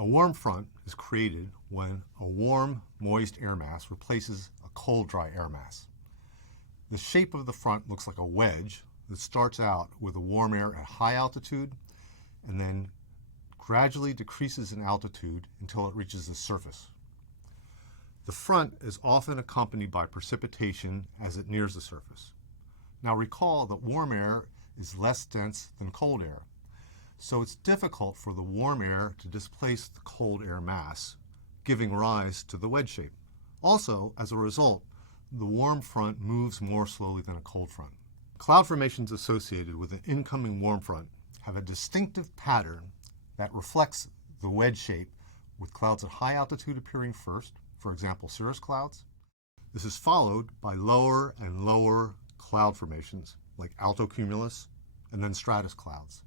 A warm front is created when a warm, moist air mass replaces a cold, dry air mass. The shape of the front looks like a wedge that starts out with a warm air at high altitude and then gradually decreases in altitude until it reaches the surface. The front is often accompanied by precipitation as it nears the surface. Now recall that warm air is less dense than cold air, so it's difficult for the warm air to displace the cold air mass, giving rise to the wedge shape. Also, as a result, the warm front moves more slowly than a cold front. Cloud formations associated with an incoming warm front have a distinctive pattern that reflects the wedge shape, with clouds at high altitude appearing first, for example, cirrus clouds. This is followed by lower and lower cloud formations like altocumulus and then stratus clouds.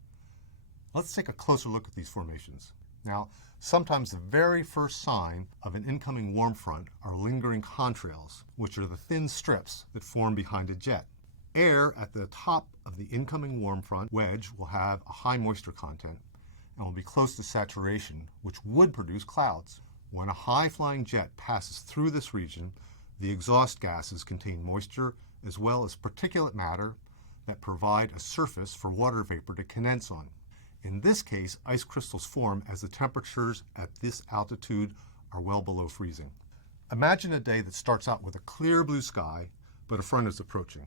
Let's take a closer look at these formations. Now, sometimes the very first sign of an incoming warm front are lingering contrails, which are the thin strips that form behind a jet. Air at the top of the incoming warm front wedge will have a high moisture content and will be close to saturation, which would produce clouds. When a high-flying jet passes through this region, the exhaust gases contain moisture as well as particulate matter that provide a surface for water vapor to condense on. In this case, ice crystals form as the temperatures at this altitude are well below freezing. Imagine a day that starts out with a clear blue sky, but a front is approaching.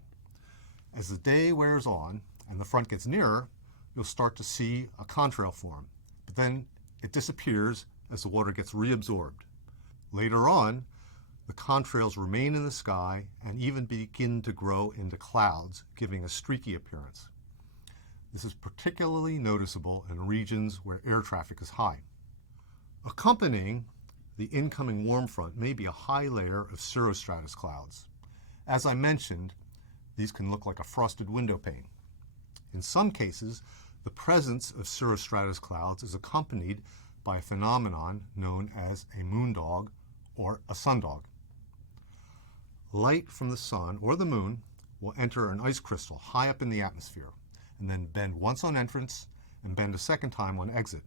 As the day wears on and the front gets nearer, you'll start to see a contrail form, but then it disappears as the water gets reabsorbed. Later on, the contrails remain in the sky and even begin to grow into clouds, giving a streaky appearance. This is particularly noticeable in regions where air traffic is high. Accompanying the incoming warm front may be a high layer of cirrostratus clouds. As I mentioned, these can look like a frosted window pane. In some cases, the presence of cirrostratus clouds is accompanied by a phenomenon known as a moondog or a sundog. Light from the sun or the moon will enter an ice crystal high up in the atmosphere and then bend once on entrance and bend a second time on exit.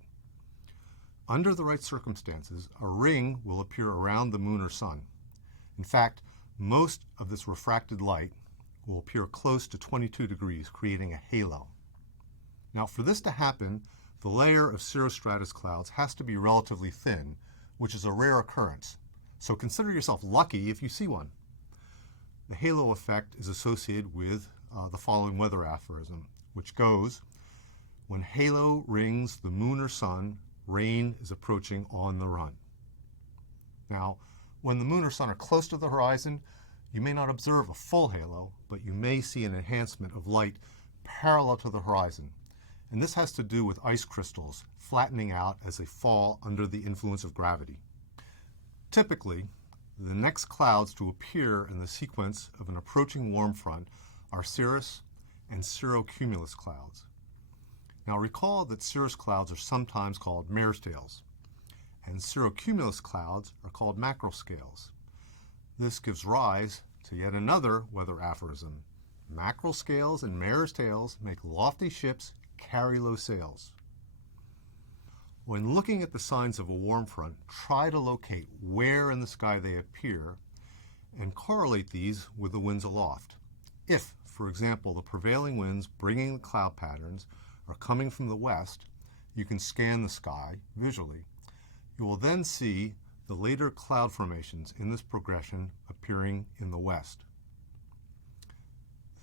Under the right circumstances, a ring will appear around the moon or sun. In fact, most of this refracted light will appear close to 22 degrees, creating a halo. Now, for this to happen, the layer of cirrostratus clouds has to be relatively thin, which is a rare occurrence. So consider yourself lucky if you see one. The halo effect is associated with the following weather aphorism, which goes, when halo rings the moon or sun, rain is approaching on the run. Now, when the moon or sun are close to the horizon, you may not observe a full halo, but you may see an enhancement of light parallel to the horizon. And this has to do with ice crystals flattening out as they fall under the influence of gravity. Typically, the next clouds to appear in the sequence of an approaching warm front are cirrus and cirrocumulus clouds. Now recall that cirrus clouds are sometimes called mare's tails, and cirrocumulus clouds are called mackerel scales. This gives rise to yet another weather aphorism. Mackerel scales and mare's tails make lofty ships carry low sails. When looking at the signs of a warm front, try to locate where in the sky they appear and correlate these with the winds aloft. If, for example, the prevailing winds bringing the cloud patterns are coming from the west, you can scan the sky visually. You will then see the later cloud formations in this progression appearing in the west.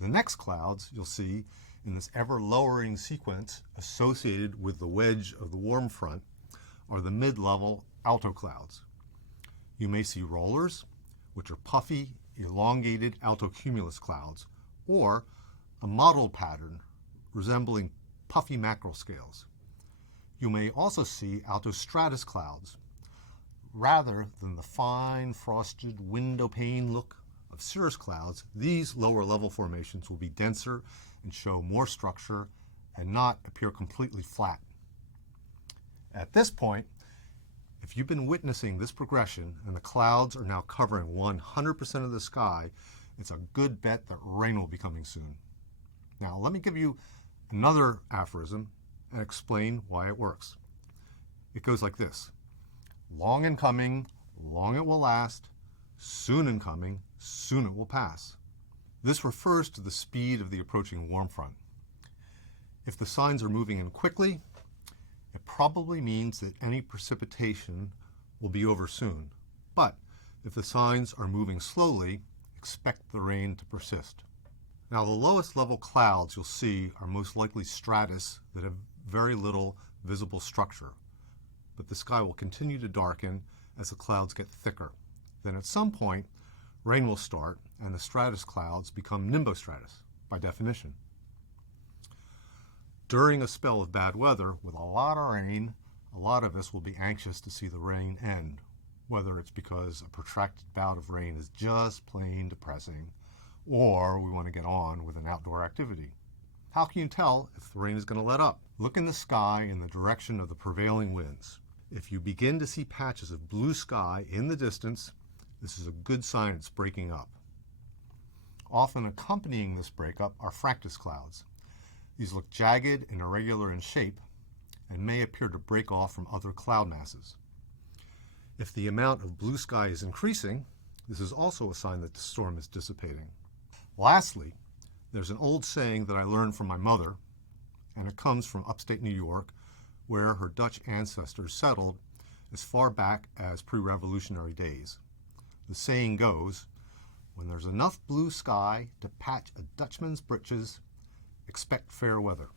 The next clouds you'll see in this ever-lowering sequence associated with the wedge of the warm front are the mid-level alto clouds. You may see rollers, which are puffy, elongated altocumulus clouds, or a mottled pattern resembling puffy mackerel scales. You may also see altostratus clouds. Rather than the fine, frosted window pane look of cirrus clouds, these lower-level formations will be denser and show more structure and not appear completely flat. At this point, if you've been witnessing this progression and the clouds are now covering 100% of the sky, it's a good bet that rain will be coming soon. Now, let me give you another aphorism and explain why it works. It goes like this. long in coming, long it will last, soon in coming, soon it will pass. This refers to the speed of the approaching warm front. If the signs are moving in quickly, it probably means that any precipitation will be over soon. But if the signs are moving slowly, expect the rain to persist. Now, the lowest level clouds you'll see are most likely stratus that have very little visible structure. But the sky will continue to darken as the clouds get thicker. Then at some point, rain will start and the stratus clouds become nimbostratus by definition. During a spell of bad weather with a lot of rain, a lot of us will be anxious to see the rain end, whether it's because a protracted bout of rain is just plain depressing, or we want to get on with an outdoor activity. How can you tell if the rain is going to let up? Look in the sky in the direction of the prevailing winds. If you begin to see patches of blue sky in the distance, this is a good sign it's breaking up. Often accompanying this breakup are fractus clouds. These look jagged and irregular in shape and may appear to break off from other cloud masses. If the amount of blue sky is increasing, this is also a sign that the storm is dissipating. Lastly, there's an old saying that I learned from my mother, and it comes from upstate New York, where her Dutch ancestors settled as far back as pre-revolutionary days. The saying goes, when there's enough blue sky to patch a Dutchman's breeches, expect fair weather.